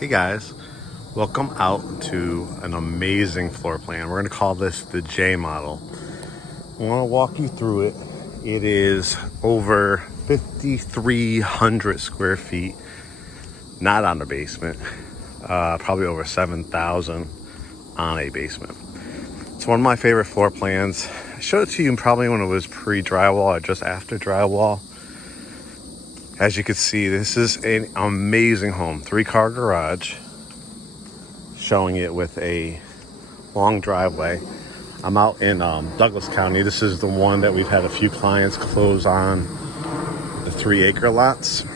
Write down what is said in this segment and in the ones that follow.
Hey guys, welcome out to an amazing floor plan. We're going to call this the J model. I want to walk you through it. It is over 5,300 square feet, not on the basement, probably over 7,000 on a basement. It's one of my favorite floor plans. I showed it to you probably when it was pre-drywall or just after drywall. As you can see, this is an amazing home, 3-car garage, showing it with a long driveway. I'm out in Douglas County. This is the one that we've had a few clients close on, the 3-acre lots.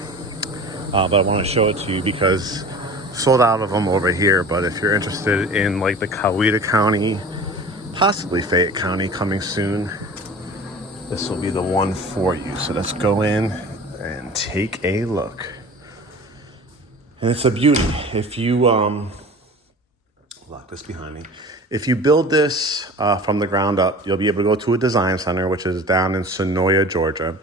But I want to show it to you because sold out of them over here. But if you're interested in like the Coweta County, possibly Fayette County coming soon, this will be the one for you. So let's go in and take a look. And it's a beauty. If you lock this behind me. If you build this from the ground up, you'll be able to go to a design center, which is down in Sonoya, Georgia.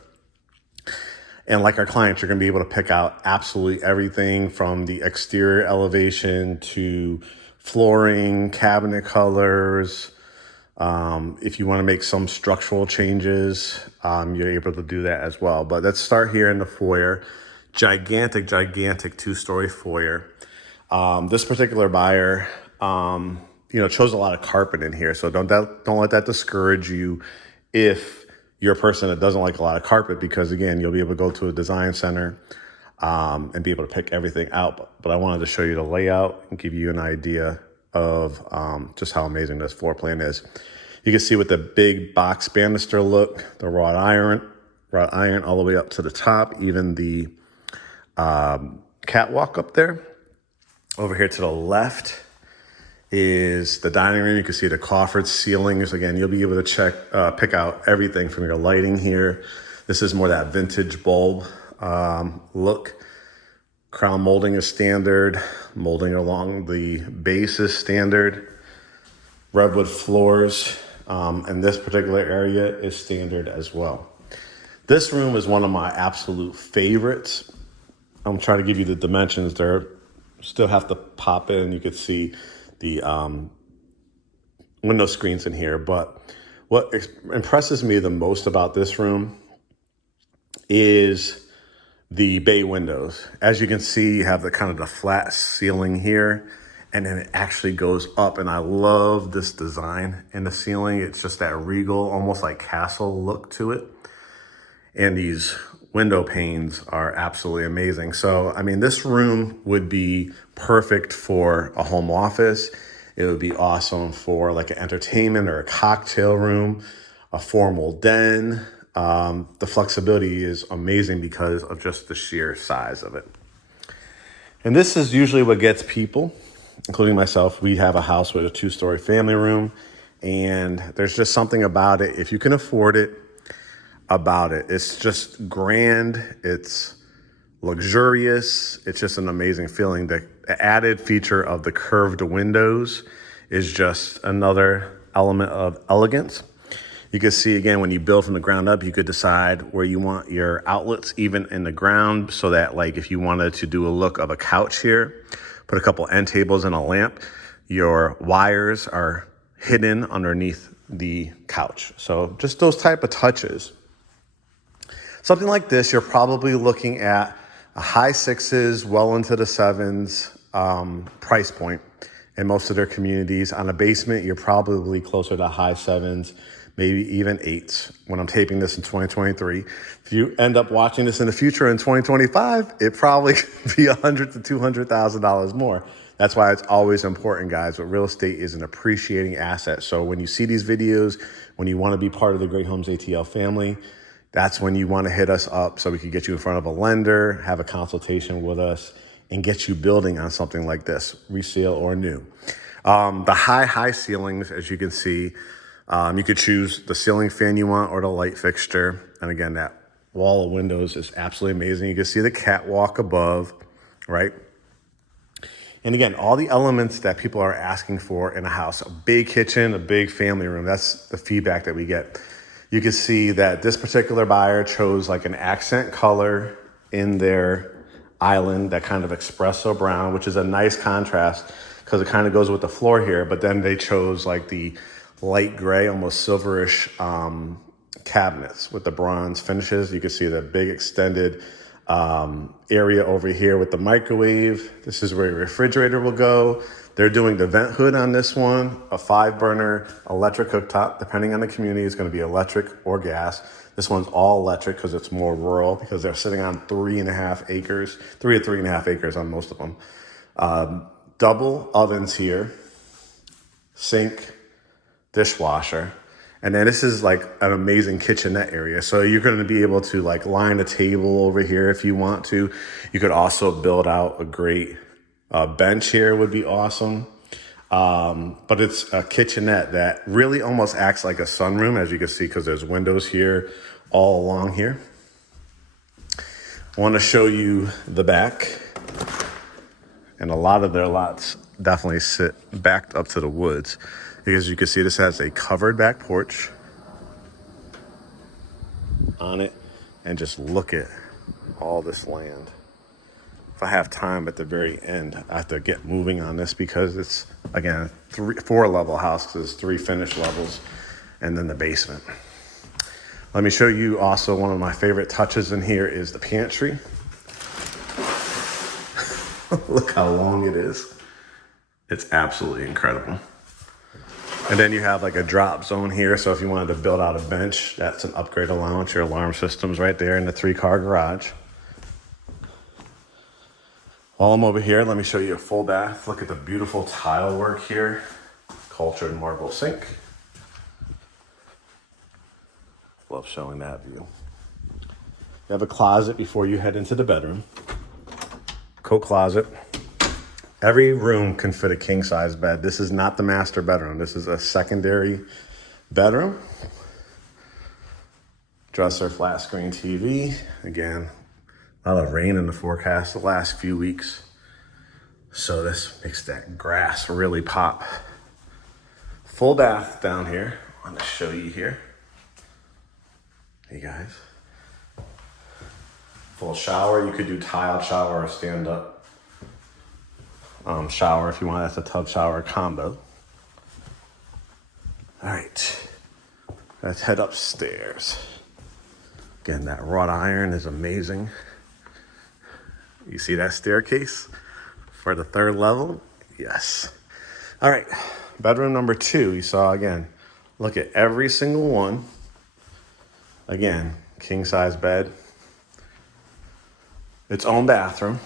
And like our clients, you're going to be able to pick out absolutely everything from the exterior elevation to flooring, cabinet colors. If you want to make some structural changes, you're able to do that as well. But let's start here in the foyer. Gigantic 2-story foyer. This particular buyer, chose a lot of carpet in here. So don't let that discourage you if you're a person that doesn't like a lot of carpet, because again, you'll be able to go to a design center and be able to pick everything out. But I wanted to show you the layout and give you an idea of just how amazing this floor plan is. You can see with the big box banister look, the wrought iron all the way up to the top, even the catwalk up there. Over here to the left is the dining room. You can see the coffered ceilings. Again, you'll be able to pick out everything from your lighting here. This is more that vintage bulb look. Crown molding is standard. Molding along the base is standard. Redwood floors. And this particular area is standard as well. This room is one of my absolute favorites. I'm trying to give you the dimensions there. Still have to pop in. You could see the window screens in here. But what impresses me the most about this room is the bay windows. As you can see, you have the kind of the flat ceiling here, and then it actually goes up. And I love this design in the ceiling. It's just that regal, almost like castle look to it. And these window panes are absolutely amazing. So, I mean, this room would be perfect for a home office. It would be awesome for like an entertainment or a cocktail room, a formal den. The flexibility is amazing because of just the sheer size of it. And this is usually what gets people, including myself. We have a house with a 2-story family room, and there's just something about it. If you can afford it, about it. It's just grand. It's luxurious. It's just an amazing feeling. The added feature of the curved windows is just another element of elegance. You can see, again, when you build from the ground up, you could decide where you want your outlets, even in the ground, so that like if you wanted to do a look of a couch here, put a couple end tables and a lamp, your wires are hidden underneath the couch. So just those type of touches. Something like this, you're probably looking at a high 6s, well into the 7s price point in most of their communities. On a basement, you're probably closer to high 7s, maybe even 8s. When I'm taping this in 2023, if you end up watching this in the future in 2025, it probably could be $100,000 to $200,000 more. That's why it's always important, guys. But real estate is an appreciating asset. So when you see these videos, when you want to be part of the Great Homes ATL family, that's when you want to hit us up so we can get you in front of a lender, have a consultation with us, and get you building on something like this, resale or new. The high ceilings, as you can see, you could choose the ceiling fan you want or the light fixture. And again, that wall of windows is absolutely amazing. You can see the catwalk above, right? And again, all the elements that people are asking for in a house, a big kitchen, a big family room. That's the feedback that we get. You can see that this particular buyer chose like an accent color in their island, that kind of espresso brown, which is a nice contrast because it kind of goes with the floor here. But then they chose like the light gray, almost silverish cabinets with the bronze finishes. You can see the big extended area over here with the microwave. This is where your refrigerator will go. They're doing the vent hood on this one, a 5-burner electric cooktop. Depending on the community, it's going to be electric or gas. This one's all electric because it's more rural, because they're sitting on 3.5 acres, 3 to 3.5 acres on most of them. Double ovens here, sink, dishwasher. And then this is like an amazing kitchenette area. So you're going to be able to like line a table over here if you want to. You could also build out a great bench here, would be awesome. But it's a kitchenette that really almost acts like a sunroom, as you can see, because there's windows here all along here. I want to show you the back. And a lot of their lots definitely sit backed up to the woods. Because you can see this has a covered back porch on it. And just look at all this land. If I have time at the very end, I have to get moving on this because it's, again, 4-level house, because there's 3 finished levels and then the basement. Let me show you also one of my favorite touches in here is the pantry. Look how long it is. It's absolutely incredible. And then you have like a drop zone here. So if you wanted to build out a bench, that's an upgrade allowance. Your alarm system's right there in the 3-car garage. While I'm over here, let me show you a full bath. Look at the beautiful tile work here. Cultured marble sink. Love showing that view. You have a closet before you head into the bedroom. Coat closet. Every room can fit a king-size bed. This is not the master bedroom. This is a secondary bedroom. Dresser, flat screen TV. Again, a lot of rain in the forecast the last few weeks. So this makes that grass really pop. Full bath down here. I want to show you here. Hey guys. Full shower. You could do tiled shower or stand up shower if you want. That's a tub shower combo. All right, let's head upstairs. Again, that wrought iron is amazing. You see that staircase for the 3rd level? Yes. All right, bedroom number 2. You saw again. Look at every single one. Again, king size bed. Its own bathroom.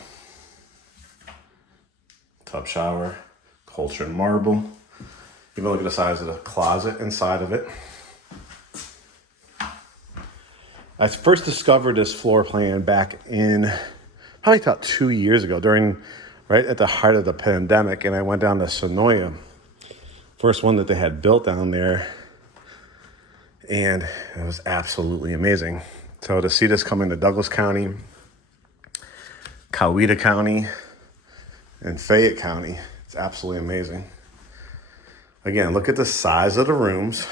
Tub shower, cultured marble. Even look at the size of the closet inside of it. I first discovered this floor plan back in probably about 2 years ago, right at the heart of the pandemic, and I went down to Sonoya, first one that they had built down there, and it was absolutely amazing. So to see this come into Douglas County, Coweta County, and Fayette County, it's absolutely amazing. Again, look at the size of the rooms.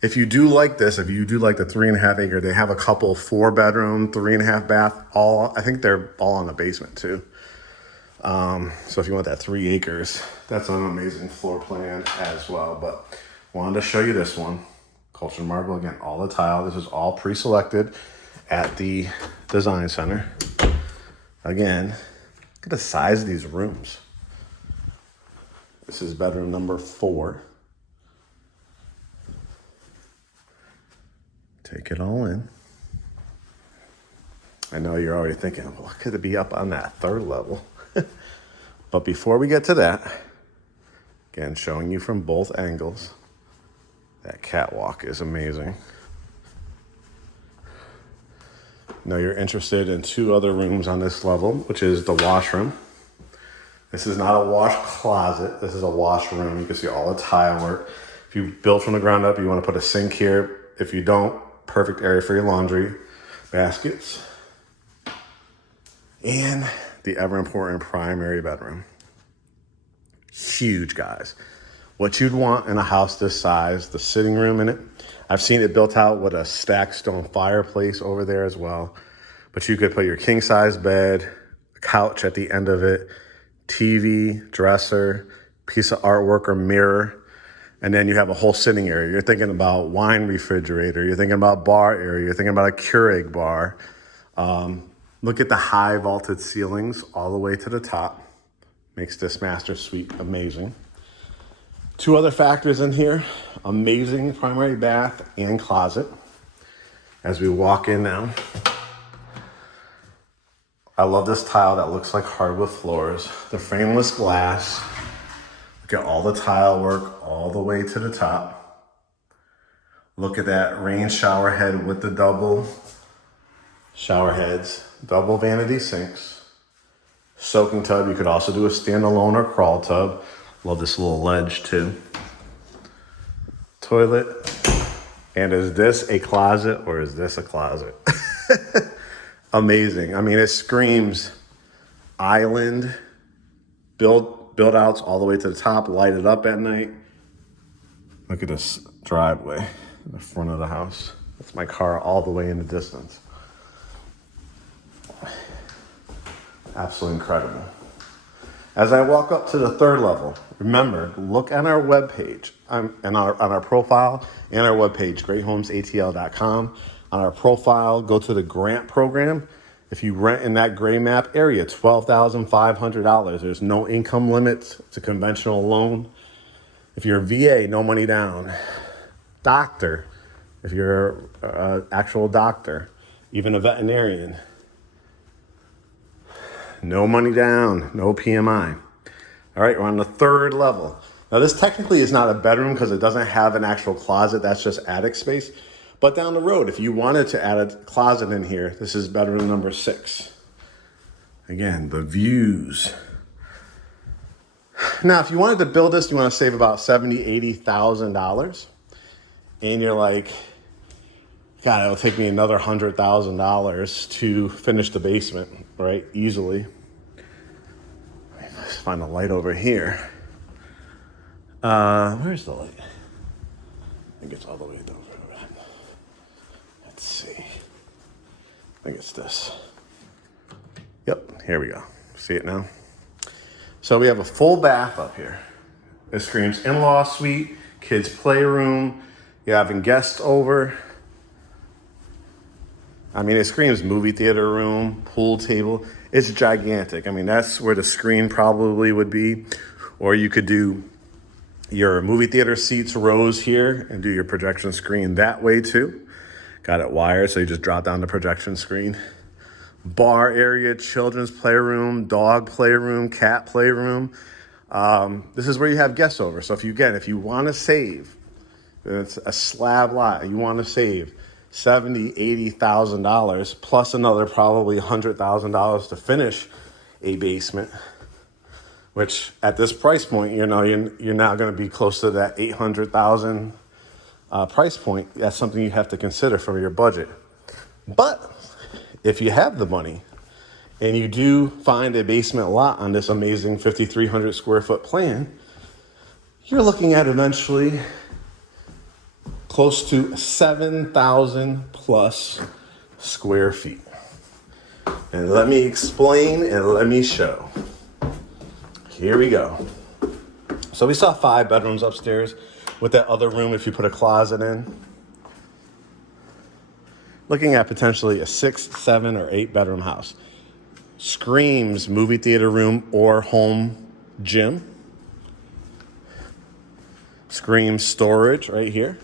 If you do like this, if you do like the 3.5 acre, they have a couple 4-bedroom, 3.5 bath, I think they're all in the basement too. So if you want that 3 acres, that's an amazing floor plan as well. But wanted to show you this one. Cultured marble, again, all the tile. This is all pre-selected at the design center. Again, look at the size of these rooms. This is bedroom number 4. Take it all in. I know you're already thinking, well, could it be up on that 3rd level? But before we get to that, again, showing you from both angles, that catwalk is amazing. Now you're interested in 2 other rooms on this level, which is the washroom. This is not a wash closet. This is a washroom. You can see all the tile work. If you build from the ground up, you want to put a sink here. If you don't, perfect area for your laundry baskets. And the ever important primary bedroom. Huge, guys. What you'd want in a house this size, the sitting room in it. I've seen it built out with a stacked stone fireplace over there as well. But you could put your king size bed, couch at the end of it, TV, dresser, piece of artwork or mirror. And then you have a whole sitting area. You're thinking about wine refrigerator. You're thinking about bar area. You're thinking about a Keurig bar. Look at the high vaulted ceilings all the way to the top. Makes this master suite amazing. Two other factors in here. Amazing primary bath and closet. As we walk in now. I love this tile that looks like hardwood floors. The frameless glass. Look at all the tile work all the way to the top. Look at that rain shower head with the double shower heads, double vanity sinks, soaking tub. You could also do a standalone or crawl tub. Love this little ledge too. Toilet. And is this a closet or is this a closet? Amazing. I mean, it screams island, build outs all the way to the top, lighted up at night. Look at this driveway in the front of the house. That's my car all the way in the distance. Absolutely incredible. As I walk up to the third level, remember, look at our webpage and on our profile and our webpage, GreatHomesATL.com. On our profile, go to the grant program. If you rent in that gray map area, $12,500. There's no income limits. It's a conventional loan. If you're a VA, no money down. Doctor, if you're an actual doctor, even a veterinarian, no money down, no PMI. All right, we're on the third level. Now this technically is not a bedroom because it doesn't have an actual closet. That's just attic space. But down the road, if you wanted to add a closet in here, this is bedroom number 6. Again, the views. Now, if you wanted to build this, you want to save about $70,000, $80,000. And you're like, God, it'll take me another $100,000 to finish the basement, right? Easily. Let's find a light over here. Where's the light? I think it's all the way down. Let's see. I think it's this. Yep, here we go. See it now? So we have a full bath up here. It screams in-law suite, kids' playroom. You're having guests over. I mean, it screams movie theater room, pool table. It's gigantic. I mean, that's where the screen probably would be. Or you could do your movie theater seats rows here and do your projection screen that way too. Got it wired, so you just drop down the projection screen. Bar area, children's playroom, dog playroom, cat playroom. This is where you have guests over. So if you want to save, it's a slab lot, you want to save $70,000, $80,000 plus another probably $100,000 to finish a basement, which at this price point, you're now going to be close to that $800,000 price point. That's something you have to consider from your budget. But if you have the money and you do find a basement lot on this amazing 5,300 square foot plan, you're looking at eventually close to 7,000 plus square feet. And let me explain and let me show. Here we go. So we saw 5 bedrooms upstairs. With that other room, if you put a closet in, looking at potentially a 6, 7, or 8 bedroom house. Screams movie theater room or home gym. Screams storage right here.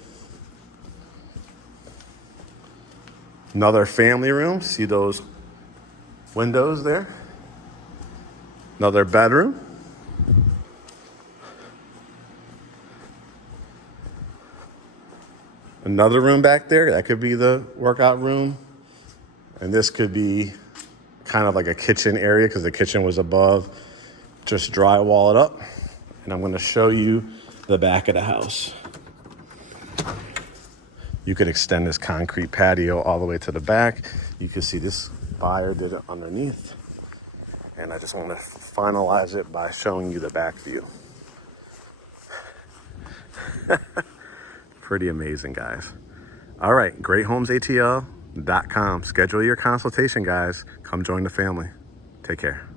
Another family room. See those windows there? Another bedroom. Another room back there, that could be the workout room. And this could be kind of like a kitchen area because the kitchen was above. Just drywall it up. And I'm going to show you the back of the house. You could extend this concrete patio all the way to the back. You can see this buyer did it underneath. And I just want to finalize it by showing you the back view. Pretty amazing, guys. All right, GreatHomesATL.com. Schedule your consultation, guys. Come join the family. Take care.